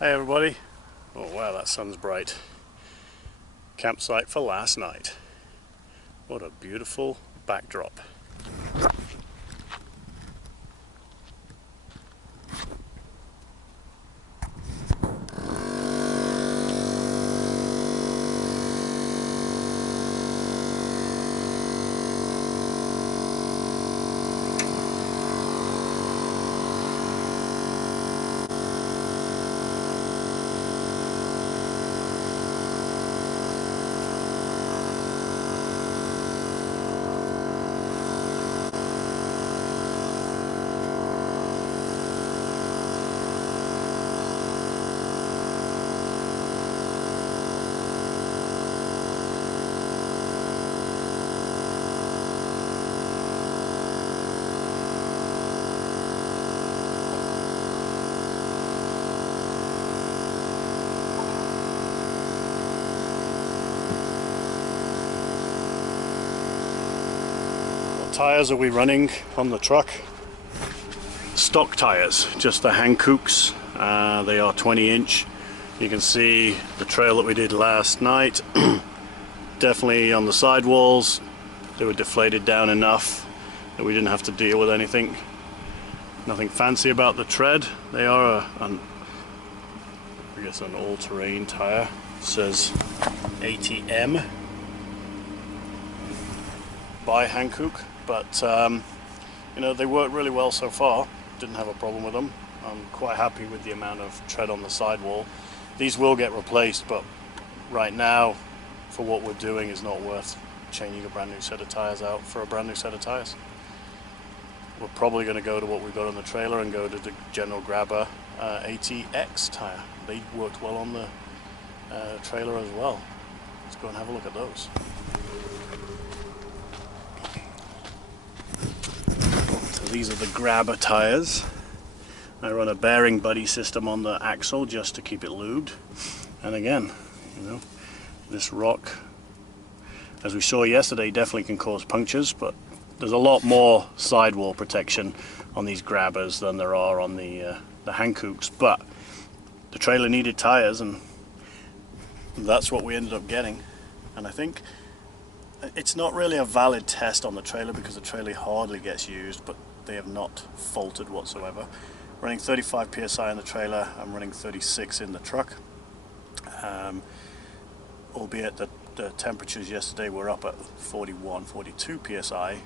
Hey everybody. Oh wow, that sun's bright. Campsite for last night. What a beautiful backdrop. What tires are we running on the truck? Stock tires, just the Hankooks. They are 20-inch. You can see the trail that we did last night. Definitely on the sidewalls, they were deflated down enough that we didn't have to deal with anything. Nothing fancy about the tread. They are I guess an all-terrain tire. It says ATM by Hankook, but you know, they work really well so far. Didn't have a problem with them. I'm quite happy with the amount of tread on the sidewall. These will get replaced, but right now, for what we're doing, is not worth changing a brand new set of tires out for a brand new set of tires. We're probably going to go to what we've got on the trailer and go to the General Grabber ATX tire. They worked well on the trailer as well. Let's go and have a look at those. So these are the Grabber tires. I run a bearing buddy system on the axle just to keep it lubed. And again, you know, this rock, as we saw yesterday, definitely can cause punctures, but there's a lot more sidewall protection on these Grabbers than there are on the Hankooks. But the trailer needed tires, and that's what we ended up getting. And I think it's not really a valid test on the trailer because the trailer hardly gets used, but they have not faltered whatsoever. Running 35 psi in the trailer, I'm running 36 in the truck. Albeit that the temperatures yesterday were up at 41, 42 psi,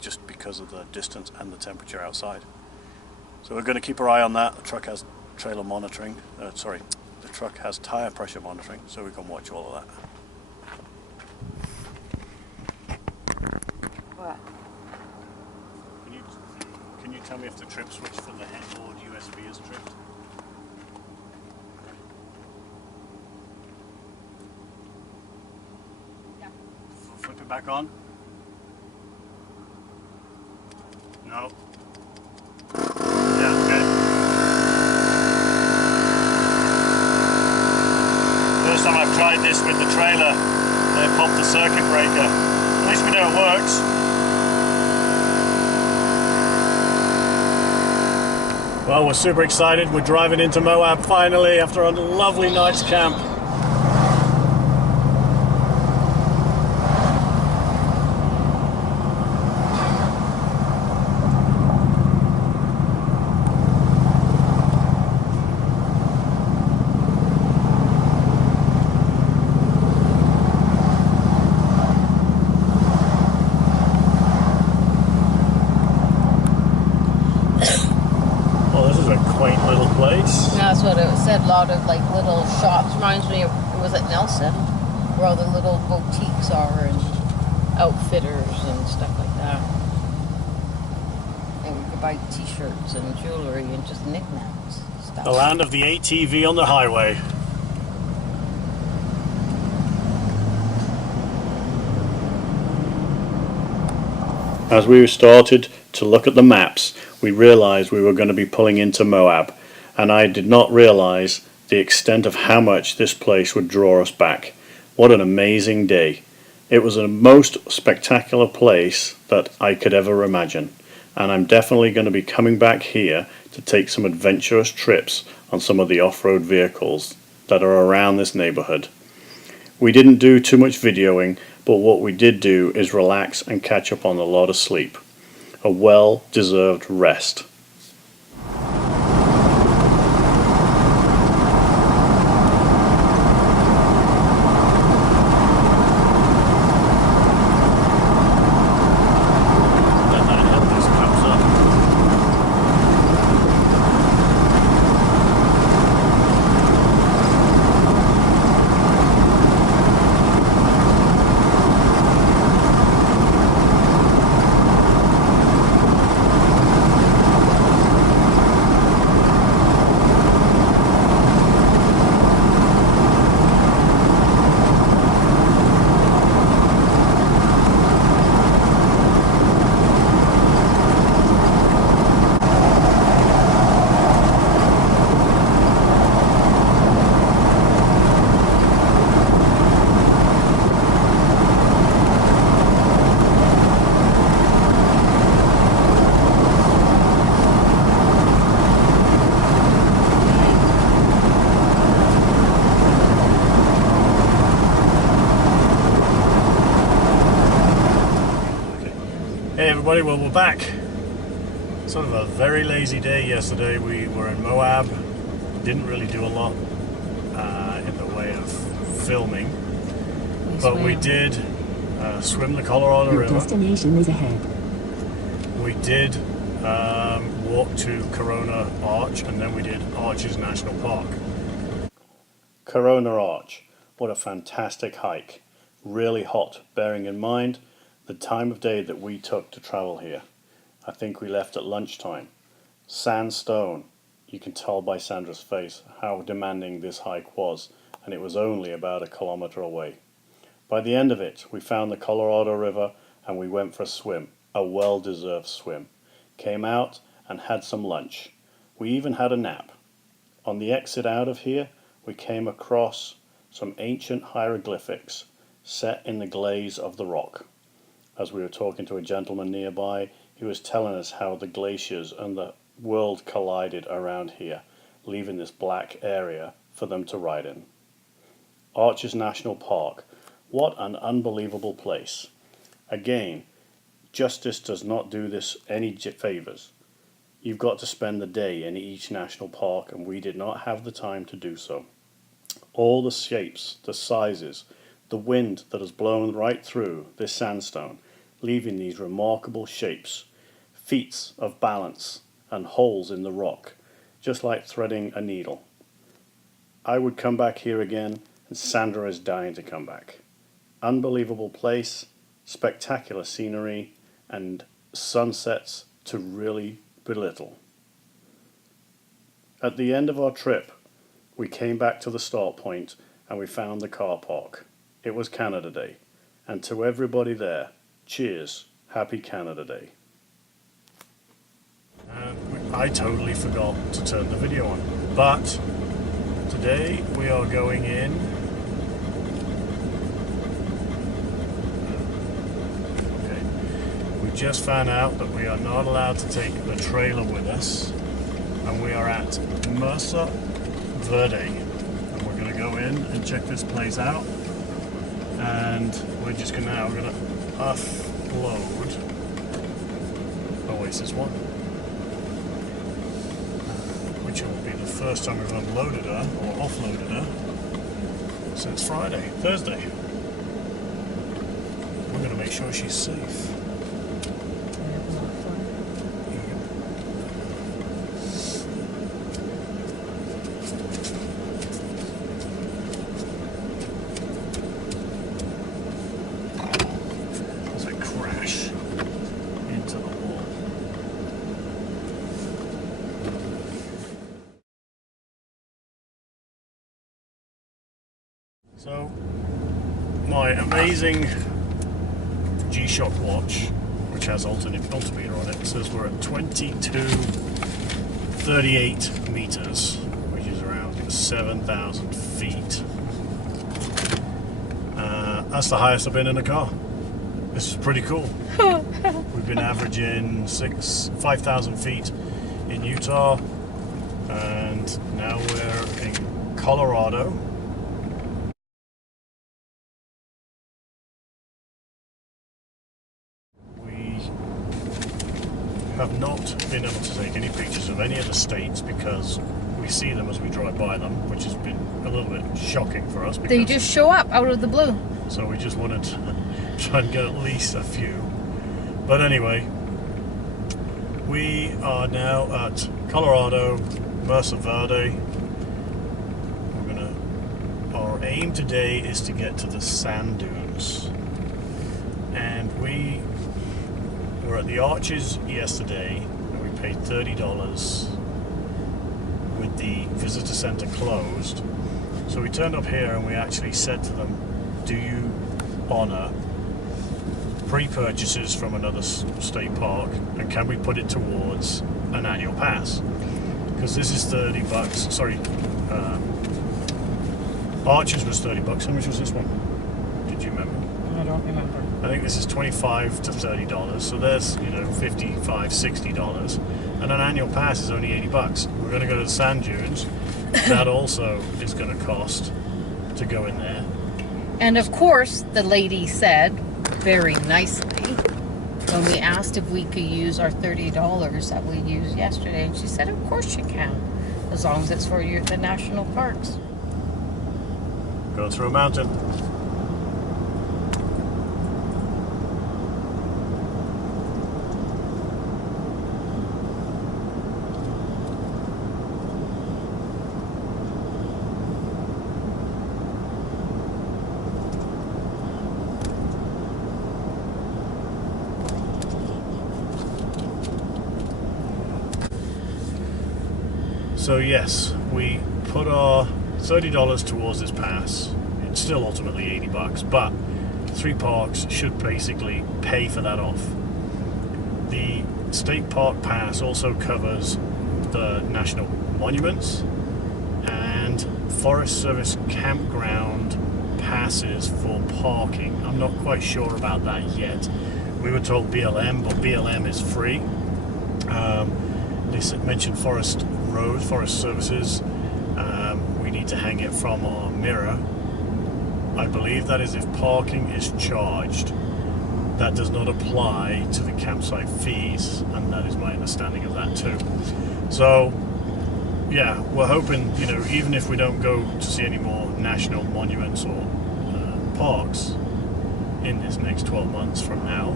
just because of the distance and the temperature outside. So we're going to keep our eye on that. The truck has trailer monitoring, the truck has tire pressure monitoring, so we can watch all of that. What? Can you tell me if the trip switch for the headboard USB is tripped? Yeah. Flip it back on? No. Yeah, okay. First time I've tried this with the trailer, they popped the circuit breaker. At least we know it works. Well, we're super excited. We're driving into Moab finally after a lovely night's camp. Quaint little place. That's what it said. A lot of like little shops. Reminds me of, was it Nelson, where all the little boutiques are and outfitters and stuff like that. And we could buy T-shirts and jewelry and just knickknacks stuff. The land of the ATV on the highway. As we started to look at the maps, we realized we were going to be pulling into Moab, and I did not realize the extent of how much this place would draw us back. What an amazing day. It was the most spectacular place that I could ever imagine. and I'm definitely going to be coming back here to take some adventurous trips on some of the off-road vehicles that are around this neighborhood. We didn't do too much videoing, but what we did do is relax and catch up on a lot of sleep. A well-deserved rest. Hey everybody, well we're back. Sort of a very lazy day yesterday. We were in Moab. Didn't really do a lot in the way of filming, but we did swim the Colorado River. Destination is ahead. We did walk to Corona Arch, and then we did Arches National Park. Corona Arch, what a fantastic hike. Really hot, bearing in mind the time of day that we took to travel here. I think we left at lunchtime. Sandstone. You can tell by Sandra's face how demanding this hike was, and it was only about 1 kilometer away. By the end of it, we found the Colorado River and we went for a swim, a well-deserved swim. Came out and had some lunch. We even had a nap. On the exit out of here, we came across some ancient hieroglyphics set in the glaze of the rock. As we were talking to a gentleman nearby, he was telling us how the glaciers and the world collided around here, leaving this black area for them to ride in. Arches National Park. What an unbelievable place. Again, justice does not do this any favors. You've got to spend the day in each national park, and we did not have the time to do so. All the shapes, the sizes, the wind that has blown right through this sandstone, leaving these remarkable shapes, feats of balance and holes in the rock, just like threading a needle. I would come back here again, and Sandra is dying to come back. Unbelievable place, spectacular scenery, and sunsets to really belittle. At the end of our trip, we came back to the start point and we found the car park. It was Canada Day, and to everybody there, cheers, happy Canada Day. I totally forgot to turn the video on, but today we are going in. Okay, we just found out that we are not allowed to take the trailer with us, and we are at Mesa Verde, and we're going to go in and check this place out. And we're just going to offload Oasis 1, which will be the first time we've unloaded her or offloaded her since Thursday. We're going to make sure she's safe. So, my amazing G-Shock watch, which has altimeter on it, says we're at 2238 meters, which is around 7,000 feet. That's the highest I've been in a car. This is pretty cool. We We've been averaging 5,000 feet in Utah, and now we're in Colorado. We have not been able to take any pictures of any of the states because we see them as we drive by them, which has been a little bit shocking for us. They just show up out of the blue. So we just wanted to try and get at least a few. But anyway, we are now at Colorado, Mesa Verde. Our aim today is to get to the sand dunes. And we were at the Arches yesterday, and we paid $30 with the visitor center closed. So we turned up here and we actually said to them, do you honor pre-purchases from another state park, and can we put it towards an annual pass? Because this is $30. Sorry, Arches was $30. How much was this one? Did you remember? I don't remember. I think this is $25 to $30. So there's, $55, $60, and an annual pass is only $80. We're going to go to the sand dunes. That also is going to cost to go in there. And of course, the lady said, very nicely, when we asked if we could use our $30 that we used yesterday, and she said, of course you can, as long as it's for the national parks. Go through a mountain. So yes, we put our $30 towards this pass. It's still ultimately $80, but 3 parks should basically pay for that off. The state park pass also covers the national monuments and Forest Service campground passes for parking. I'm not quite sure about that yet. We were told BLM, but BLM is free. They mentioned Forest Road, Forest Services. We need to hang it from our mirror. I believe that is if parking is charged. That does not apply to the campsite fees, and that is my understanding of that too. So, yeah, we're hoping, even if we don't go to see any more national monuments or parks in this next 12 months from now,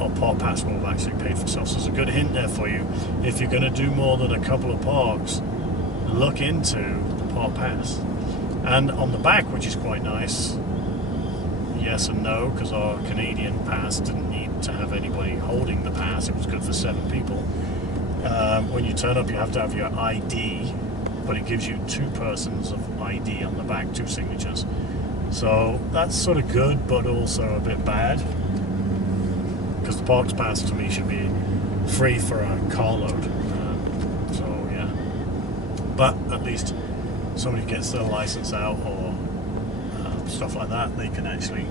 our park pass will have actually paid for itself. So there's a good hint there for you. If you're going to do more than a couple of parks, look into the park pass. And on the back, which is quite nice, yes and no, because our Canadian pass didn't need to have anybody holding the pass. It was good for 7 people. When you turn up, you have to have your ID, but it gives you 2 persons of ID on the back, 2 signatures. So that's sort of good, but also a bit bad, because the parks pass to me should be free for a carload. So yeah, but at least somebody gets their license out or stuff like that, they can actually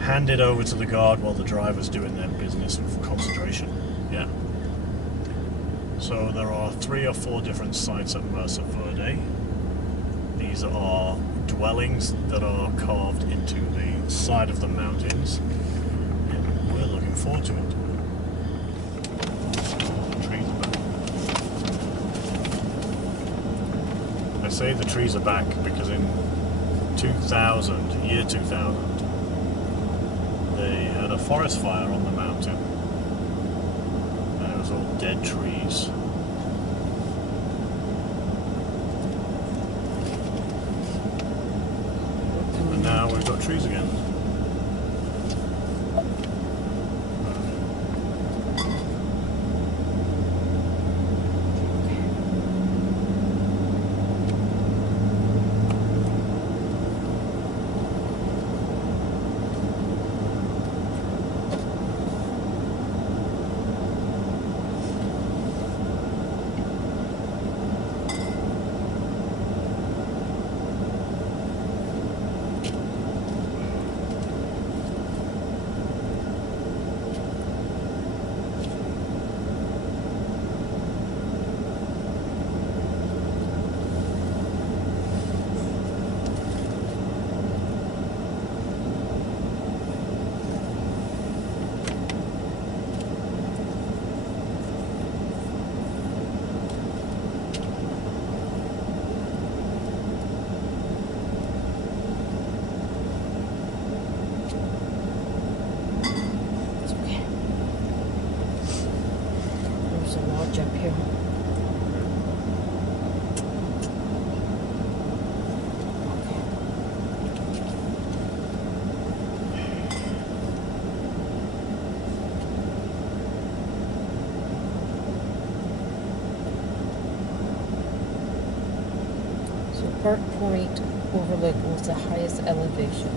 hand it over to the guard while the driver's doing their business with concentration. Yeah. So there are 3 or 4 different sites at Mesa Verde. These are dwellings that are carved into the side of the mountains, and we're looking forward to it. Trees are back. I say the trees are back because in year 2000, they had a forest fire on the mountain, and it was all dead trees. And now we've got trees again. Park Point Overlook was the highest elevation,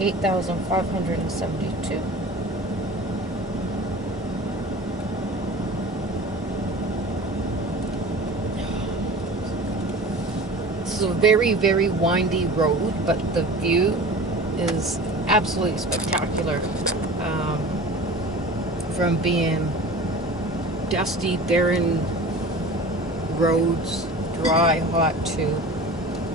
8,572. This is a very, very windy road, but the view is absolutely spectacular. From being dusty, barren roads, dry, hot, to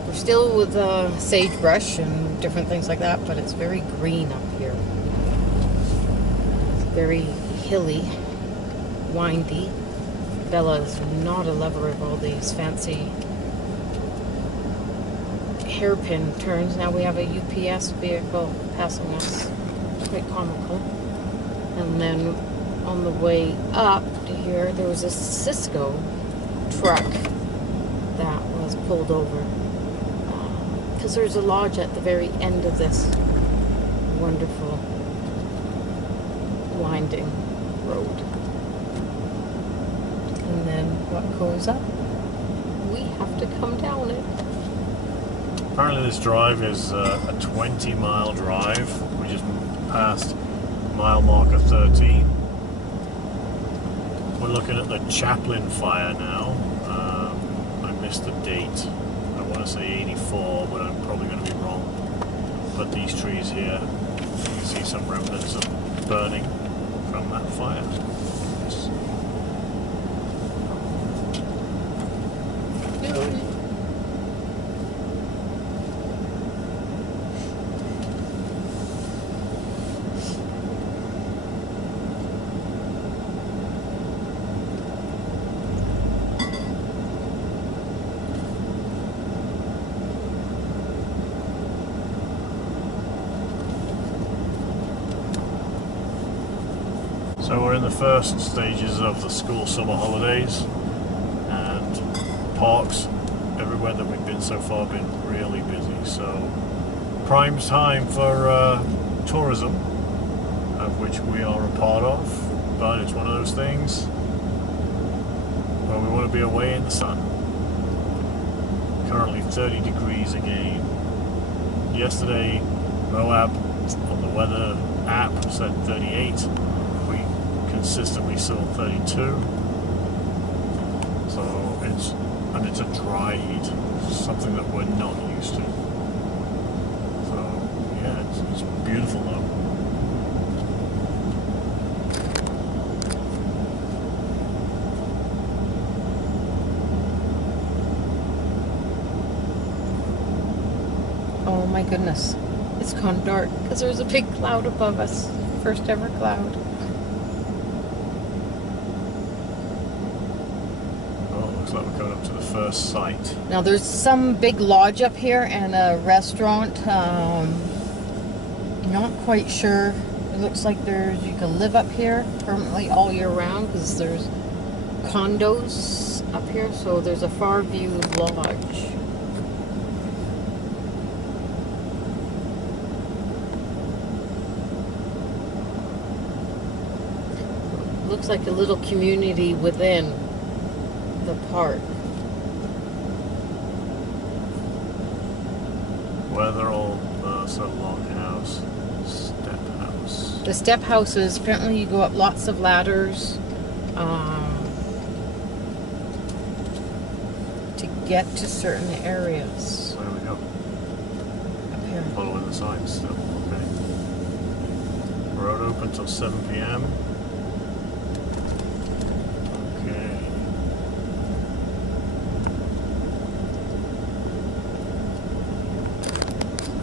we're still with sagebrush and different things like that, but it's very green up here. It's very hilly, windy. Bella is not a lover of all these fancy hairpin turns. Now we have a UPS vehicle passing us, quite comical. And then on the way up to here, there was a Cisco truck that was pulled over because there's a lodge at the very end of this wonderful winding road. And then what goes up, we have to come down it. Apparently this drive is a 20-mile drive. We just passed mile marker 13. We're looking at the Chaplin fire now. I missed the date. I want to say 84, but I'm probably going to be wrong. But these trees here, you can see some remnants of burning from that fire. Yes. So we're in the first stages of the school summer holidays, and parks everywhere that we've been so far have been really busy. So prime time for tourism, of which we are a part of, but it's one of those things where we want to be away in the sun. Currently 30 degrees again. Yesterday, Moab on the weather app said 38. We consistently saw 32. So it's a dry heat, something that we're not used to. So yeah, it's beautiful though. Oh my goodness, it's gone dark because there's a big cloud above us. First ever cloud. Oh, looks like we're coming up to the first site. Now there's some big lodge up here and a restaurant. Not quite sure. It looks like you can live up here permanently all year round because there's condos up here. So there's a Farview Lodge. Looks like a little community within the park. Weatherall, so longhouse, step house. The step houses, apparently you go up lots of ladders to get to certain areas. Where do we go? Up here. Following the signs still, okay. Road open till 7 p.m.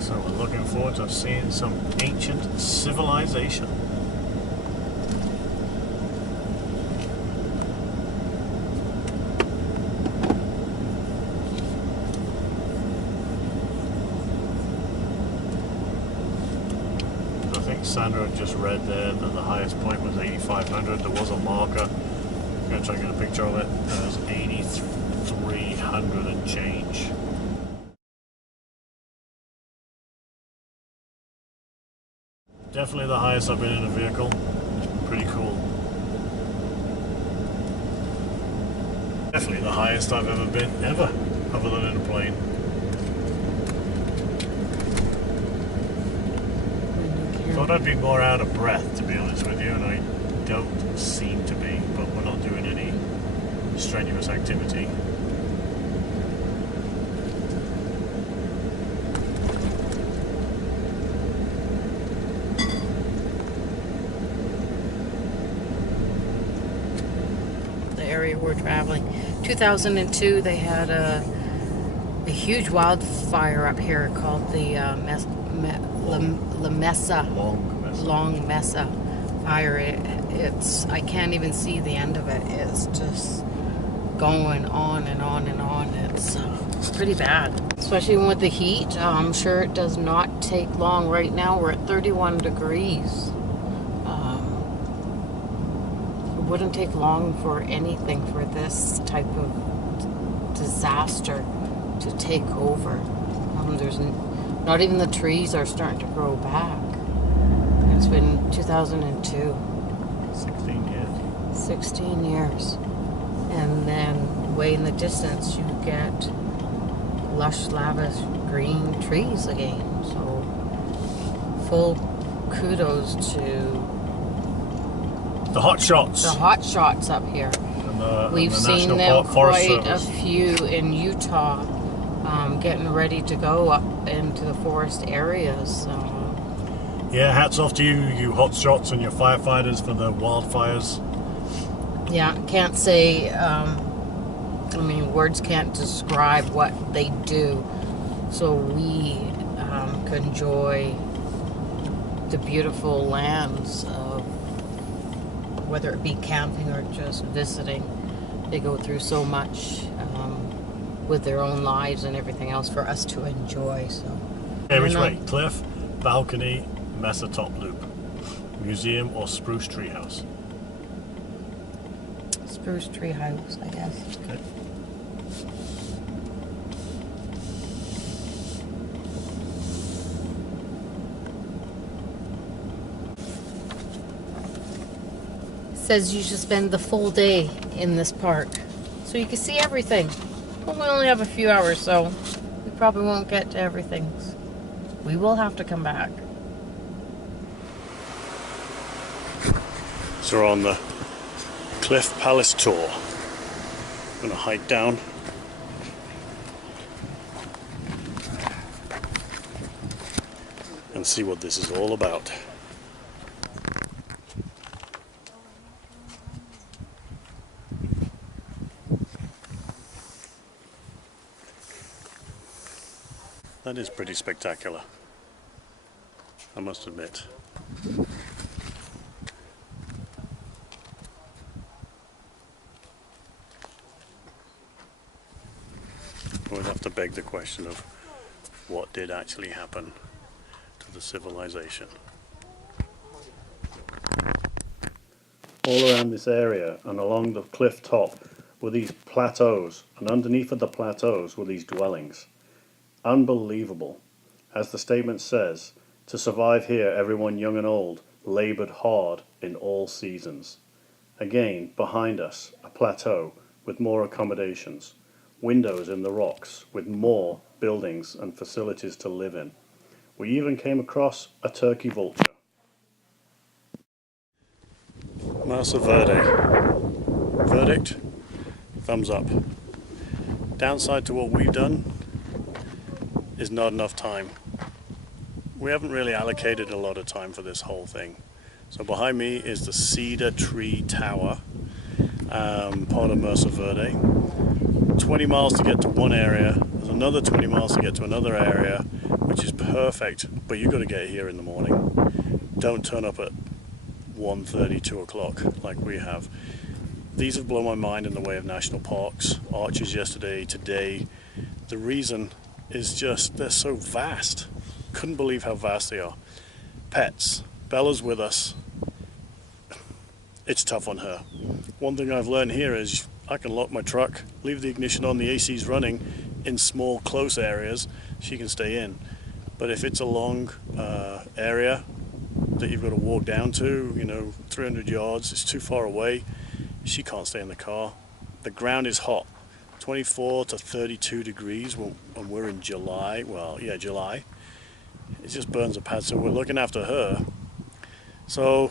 So we're looking forward to seeing some ancient civilization. I think Sandra just read there that the highest point was 8,500. There was a marker. I'm going to try and get a picture of it. It was 8,300 and change. Definitely the highest I've been in a vehicle. Pretty cool. definitely the highest I've ever been, other than in a plane. Thought I'd be more out of breath, to be honest with you, and I don't seem to be, but we're not doing any strenuous activity. The area we're traveling. 2002, they had a huge wildfire up here called the Long Mesa fire. It's I can't even see the end of it. It's just going on and on and on. It's pretty bad, especially with the heat. I'm sure it does not take long. Right now we're at 31 degrees. It wouldn't take long for anything for this type of disaster to take over. There's not even the trees are starting to grow back. It's been 2002. 16 years. 16 years. And then way in the distance you get lush, lavish green trees again. So full kudos to the hot shots. The hot shots up here. We've seen them quite a few in Utah, getting ready to go up into the forest areas. Yeah, hats off to you hot shots and your firefighters for the wildfires. Yeah, can't say, words can't describe what they do. So we can enjoy the beautiful lands of, whether it be camping or just visiting. They go through so much with their own lives and everything else for us to enjoy. So, hey, which way? Cliff, balcony, Mesa top loop, museum, or spruce tree house? Spruce tree house, I guess. Okay. Says you should spend the full day in this park so you can see everything. Well, we only have a few hours, so we probably won't get to everything. We will have to come back. So we're on the Cliff Palace tour. I'm going to hike down. And see what this is all about. That is pretty spectacular, I must admit. We'd have to beg the question of what did actually happen to the civilization. All around this area and along the cliff top were these plateaus, and underneath of the plateaus were these dwellings. Unbelievable. As the statement says, to survive here, everyone young and old labored hard in all seasons. Again, behind us, a plateau with more accommodations, windows in the rocks with more buildings and facilities to live in. We even came across a turkey vulture. Mesa Verde. Verdict? Thumbs up. Downside to what we've done is not enough time. We haven't really allocated a lot of time for this whole thing. So behind me is the Cedar Tree Tower, part of Mesa Verde. 20 miles to get to one area. There's another 20 miles to get to another area, which is perfect, but you've got to get here in the morning. Don't turn up at 1:30, 2 o'clock like we have. These have blown my mind in the way of national parks. Arches yesterday, today. The reason is just they're so vast. Couldn't believe how vast they are. Pets. Bella's with us. It's tough on her. One thing I've learned here is I can lock my truck, leave the ignition on, the AC's running. In small, close areas, she can stay in. But if it's a long area that you've got to walk down to, 300 yards, it's too far away, she can't stay in the car. The ground is hot. 24 to 32 degrees when we're in July. Well, yeah, July. It just burns a pad, so we're looking after her. So,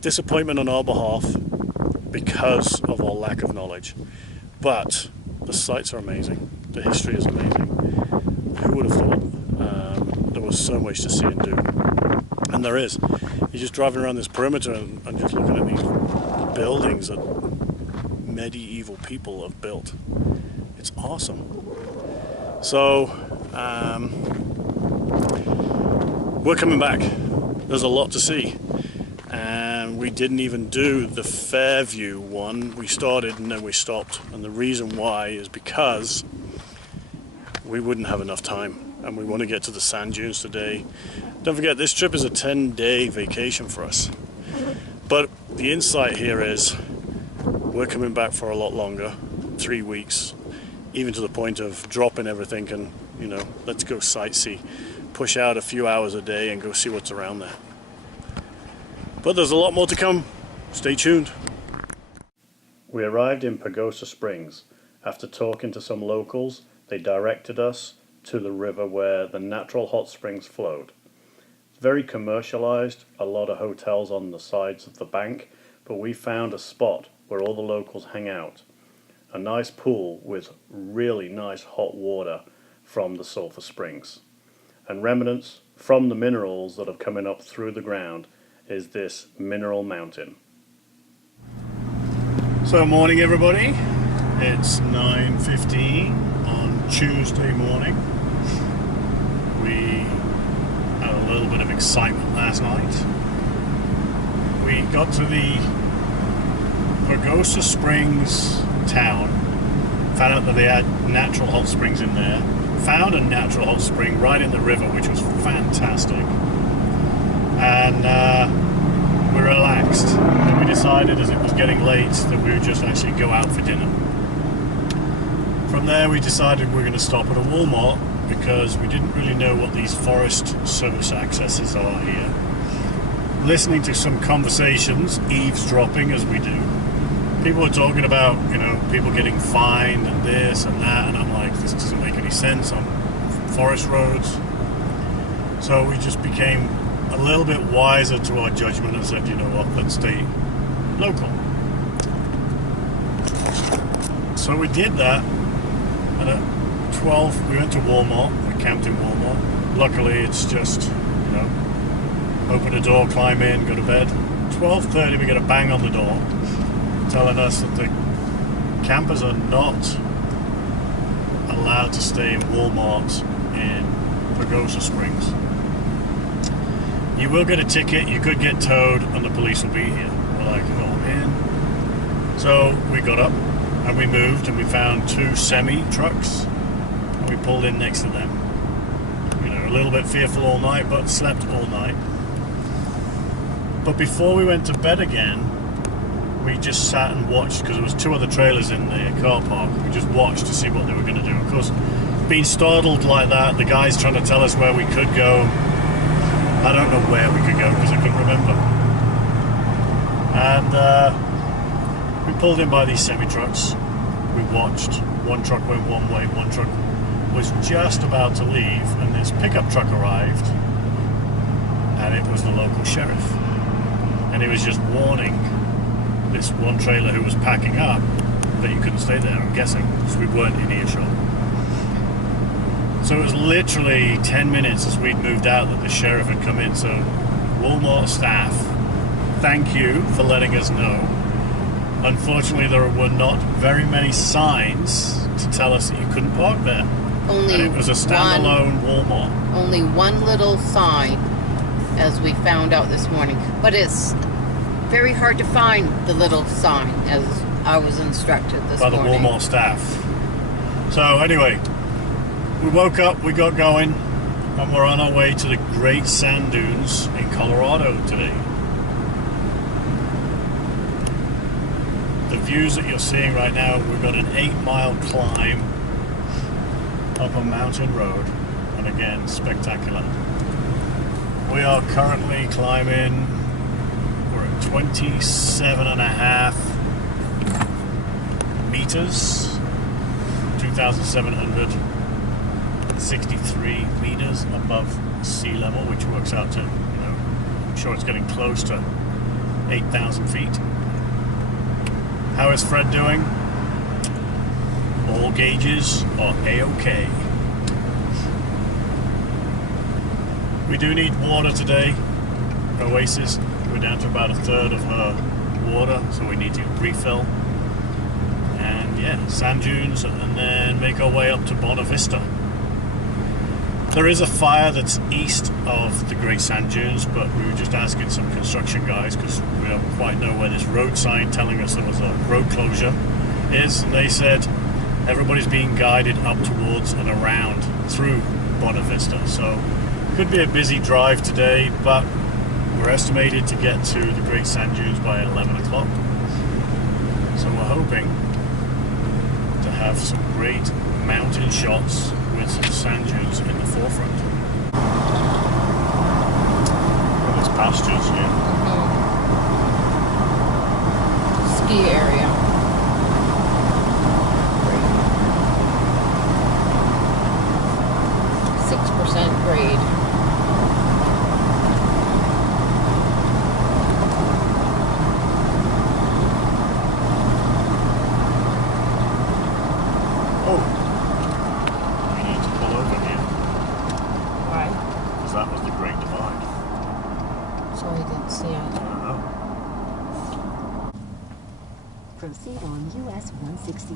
disappointment on our behalf because of our lack of knowledge. But the sights are amazing. The history is amazing. Who would have thought there was so much to see and do? And there is. You're just driving around this perimeter and just looking at these buildings that medieval people have built. It's awesome. So, we're coming back. There's a lot to see. And we didn't even do the Fairview one. We started and then we stopped. And the reason why is because we wouldn't have enough time. And we want to get to the sand dunes today. Don't forget, this trip is a 10-day vacation for us. But the insight here is we're coming back for a lot longer, 3 weeks, even to the point of dropping everything and, you know, let's go sightsee. Push out a few hours a day and go see what's around there. But there's a lot more to come. Stay tuned. We arrived in Pagosa Springs. After talking to some locals, they directed us to the river where the natural hot springs flowed. It's very commercialized, a lot of hotels on the sides of the bank, but we found a spot where all the locals hang out. A nice pool with really nice hot water from the sulfur springs. And remnants from the minerals that are coming up through the ground is this mineral mountain. So morning everybody, it's 9:15 on Tuesday morning. We had a little bit of excitement last night. We got to the Pagosa Springs town, found out that they had natural hot springs in there, found a natural hot spring right in the river, which was fantastic. And we relaxed. And we decided, as it was getting late, that we would just actually go out for dinner. From there, we decided we're going to stop at a Walmart because we didn't really know what these forest service accesses are here. Listening to some conversations, eavesdropping as we do, people were talking about, you know, people getting fined and this and that, and I'm like, this doesn't make any sense on forest roads. So we just became a little bit wiser to our judgment and said, you know what, let's stay local. So we did that, and at 12 we went to Walmart. We camped in Walmart. Luckily it's just, you know, open the door, climb in, go to bed. 12:30 we get a bang on the door telling us that the campers are not allowed to stay in Walmart in Pagosa Springs. You will get a ticket, you could get towed, and the police will be here. We're like, oh man. So we got up and we moved and we found 2 semi-trucks and we pulled in next to them. You know, a little bit fearful all night, but slept all night. But before we went to bed again, we just sat and watched, because there was 2 other trailers in the car park. We just watched to see what they were going to do. Of course, being startled like that, the guys trying to tell us where we could go. I don't know where we could go because I couldn't remember. And we pulled in by these semi-trucks. We watched. One truck went one way, one truck was just about to leave, and this pickup truck arrived, and it was the local sheriff. And he was just warning this one trailer who was packing up that you couldn't stay there, I'm guessing, because we weren't in earshot. So it was literally 10 minutes as we'd moved out that the sheriff had come in. So Walmart staff, thank you for letting us know. Unfortunately, there were not very many signs to tell us that you couldn't park there. And it was a standalone Walmart. Only one little sign, as we found out this morning. But it's very hard to find the little sign, as I was instructed this morning. By the Walmart staff. So anyway, we woke up, we got going, and we're on our way to the Great Sand Dunes in Colorado today. The views that you're seeing right now, we've got an 8-mile climb up a mountain road, and again, spectacular. We are currently climbing, we're at 27.5 meters, 2,763 meters above sea level, which works out to, I'm sure it's getting close to 8,000 feet. How is Fred doing? All gauges are A-OK. We do need water today. Oasis, we're down to about a third of her water, so we need to refill. And yeah, sand dunes, and then make our way up to Bona Vista. There is a fire that's east of the Great Sand Dunes, but we were just asking some construction guys because we don't quite know where this road sign telling us there was a road closure is, and they said everybody's being guided up towards and around through Bona Vista. So could be a busy drive today, but we're estimated to get to the Great Sand Dunes by 11 o'clock. So we're hoping to have some great mountain shots with some sand dunes in the forefront. Well, there's pastures here. Ski area. 6% grade. Proceed on US 160.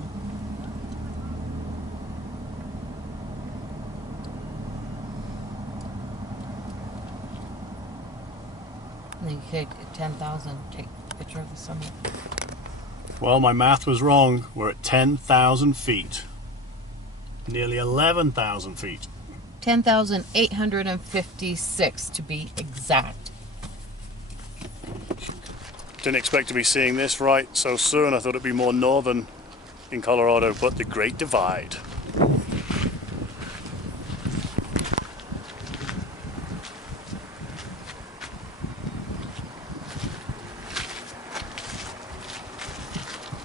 And then you take 10,000, take a picture of the summit. Well, my math was wrong. We're at 10,000 feet. Nearly 11,000 feet. 10,856 to be exact. Didn't expect to be seeing this right so soon. I thought it'd be more northern in Colorado, but the Great Divide.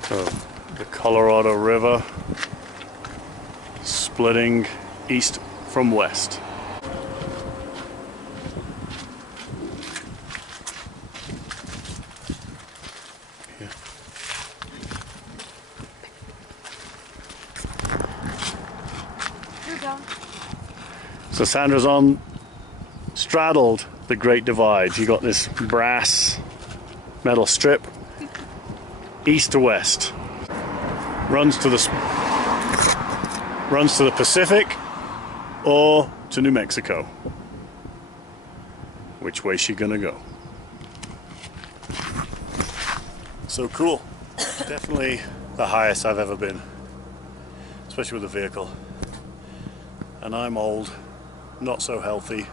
So, the Colorado River splitting east from west. So Sandra's straddled the Great Divide. You got this brass metal strip, east to west. Runs to the Pacific or to New Mexico. Which way's she gonna go? So cool. Definitely the highest I've ever been, especially with the vehicle. And I'm old, not so healthy,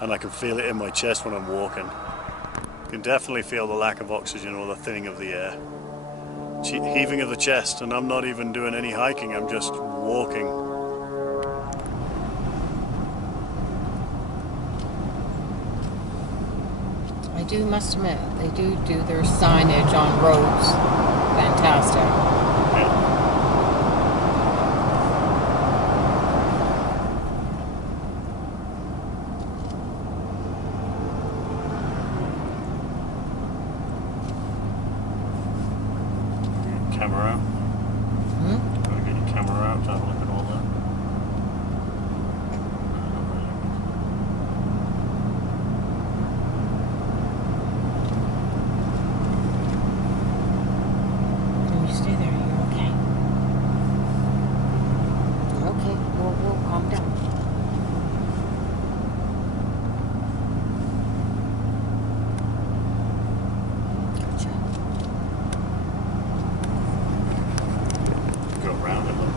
and I can feel it in my chest when I'm walking. You can definitely feel the lack of oxygen or the thinning of the air. Heaving of the chest, and I'm not even doing any hiking, I'm just walking. I must admit, they do their signage on roads. Fantastic. Yeah. Camera out. Gotta get your camera out to have a look at all that. Can you stay there? You're okay. You're okay. We'll calm down. Gotcha. Go around it. Look.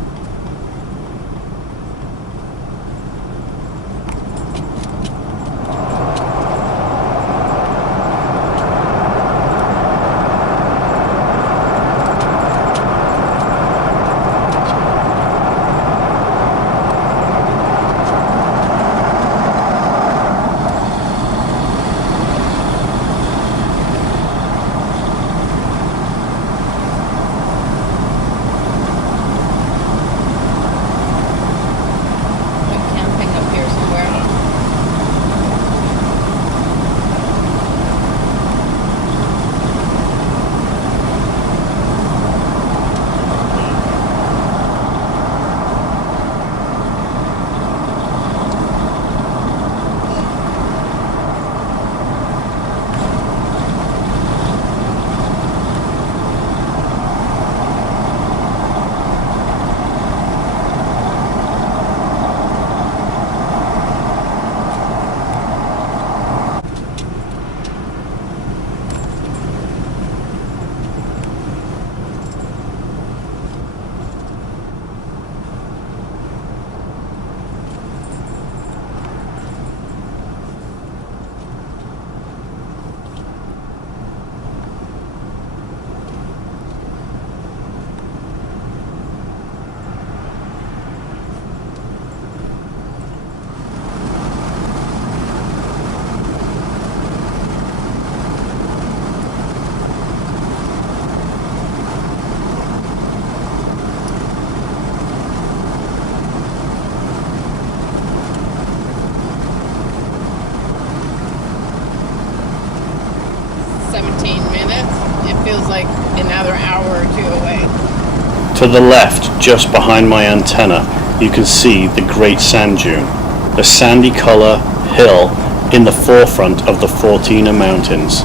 To the left, just behind my antenna, you can see the Great Sand Dune, the sandy color hill in the forefront of the Fortina Mountains.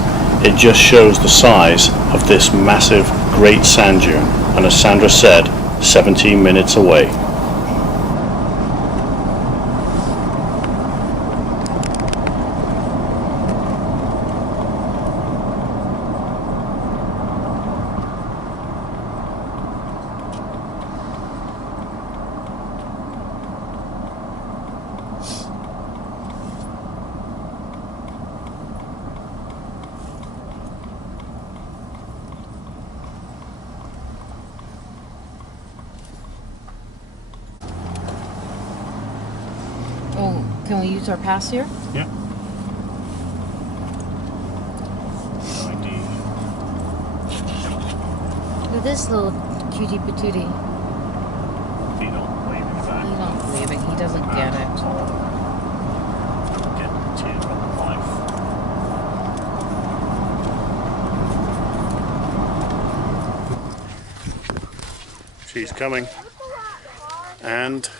It just shows the size of this massive Great Sand Dune, and as Sandra said, 17 minutes away. Oh, can we use our pass here? Yeah. ID. Look at this little cutie patootie. He don't wave it back. He don't believe it. He doesn't get it. Don't get the teardrop of life. She's coming. And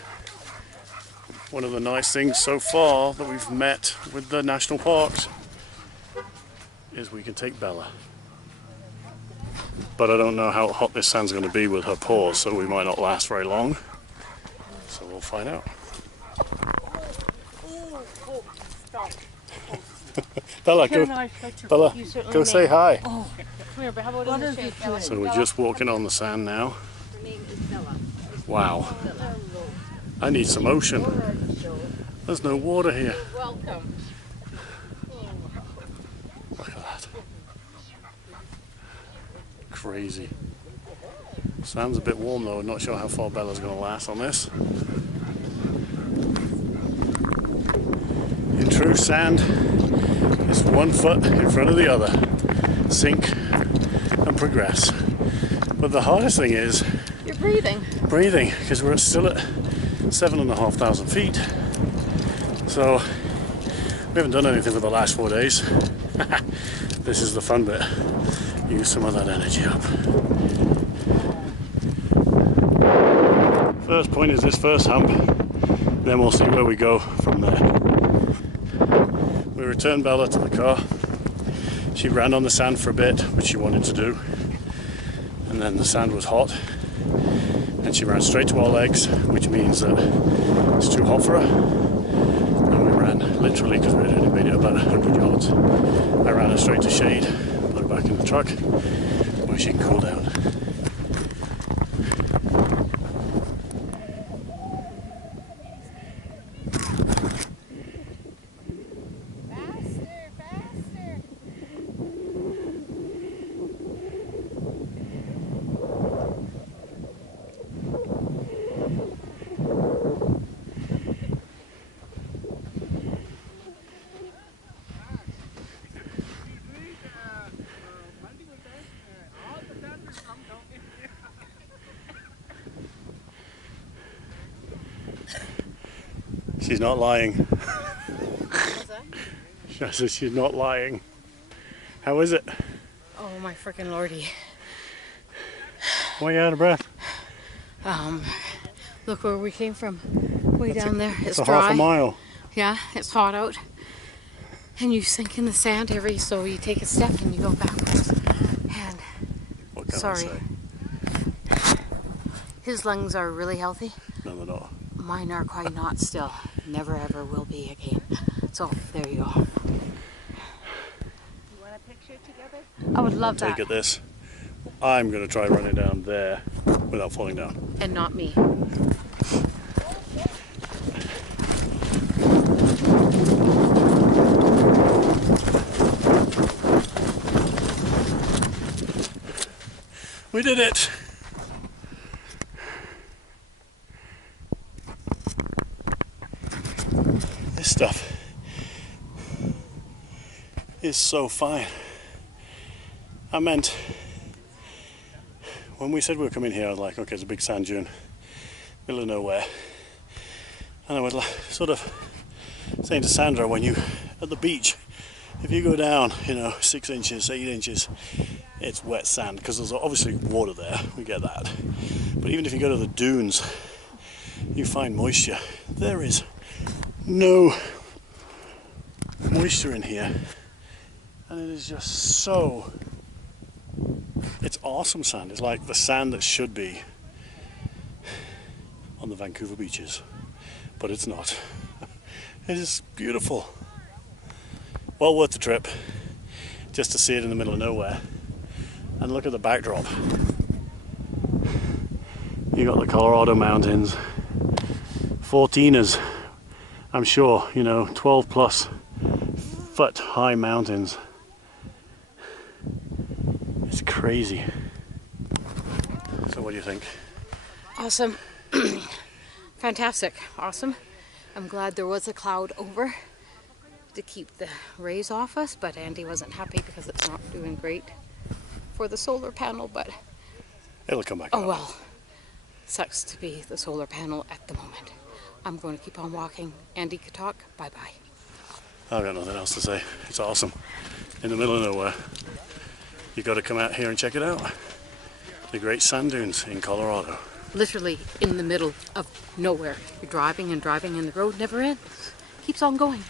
one of the nice things so far that we've met with the national parks is we can take Bella. But I don't know how hot this sand's going to be with her paws, so we might not last very long. So we'll find out. Bella, go say hi. Oh, come here, but how about in the shade? So we're just walking on the sand now. Her name is Bella. Wow. I need some ocean. There's no water here. Welcome. Look at that. Crazy. Sand's a bit warm though. I'm not sure how far Bella's going to last on this. In true sand, it's 1 foot in front of the other. Sink and progress. But the hardest thing is You're breathing. breathing, because we're still at 7,500 feet. So we haven't done anything for the last 4 days. This is the fun bit. Use some of that energy up. First point is this first hump, then we'll see where we go from there. We returned Bella to the car. She ran on the sand for a bit, which she wanted to do, and then the sand was hot and she ran straight to our legs, which means that it's too hot for her. And we ran literally, because we had only made it about 100 yards, I ran her straight to shade, put her back in the truck where she can cool down. She's not lying. What's that? I said she's not lying. How is it? Oh my freaking lordy. Why are you out of breath? Look where we came from. Way down there. It's a dry. half a mile. Yeah, it's hot out. And you sink in the sand so you take a step and you go backwards. And What can sorry. I say? His lungs are really healthy. No, they're not. Mine are quite not still. Never ever will be again. So there you go. You Want a picture together? I would love Take that. it this. I'm going to try running down there without falling down. And not me. We did it! This stuff is so fine. I meant, when we said we were coming here, I was like, okay, it's a big sand dune, middle of nowhere. And I was sort of saying to Sandra, when you, at the beach, if you go down, 6 inches, 8 inches, it's wet sand, because there's obviously water there, we get that. But even if you go to the dunes, you find moisture. There is no moisture in here. And it is just so, it's awesome sand. It's like the sand that should be on the Vancouver beaches, but it's not. It is beautiful. Well worth the trip, just to see it in the middle of nowhere. And look at the backdrop. You got the Colorado mountains, 14ers, I'm sure, 12 plus foot high mountains. It's crazy. So what do you think? Awesome. Fantastic. Awesome. I'm glad there was a cloud over to keep the rays off us, but Andy wasn't happy because it's not doing great for the solar panel, but It'll come back oh up. well. Sucks to be the solar panel at the moment. I'm going to keep on walking. Andy could talk. Bye-bye. I've got nothing else to say. It's awesome. In the middle of nowhere. You got to come out here and check it out. The Great Sand Dunes in Colorado. Literally in the middle of nowhere. You're driving and driving and the road never ends. Keeps on going.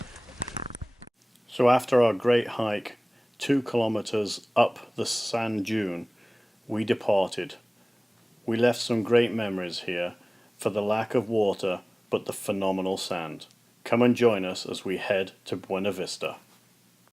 So after our great hike, 2 kilometers up the sand dune, we departed. We left some great memories here for the lack of water but the phenomenal sand. Come and join us as we head to Buena Vista.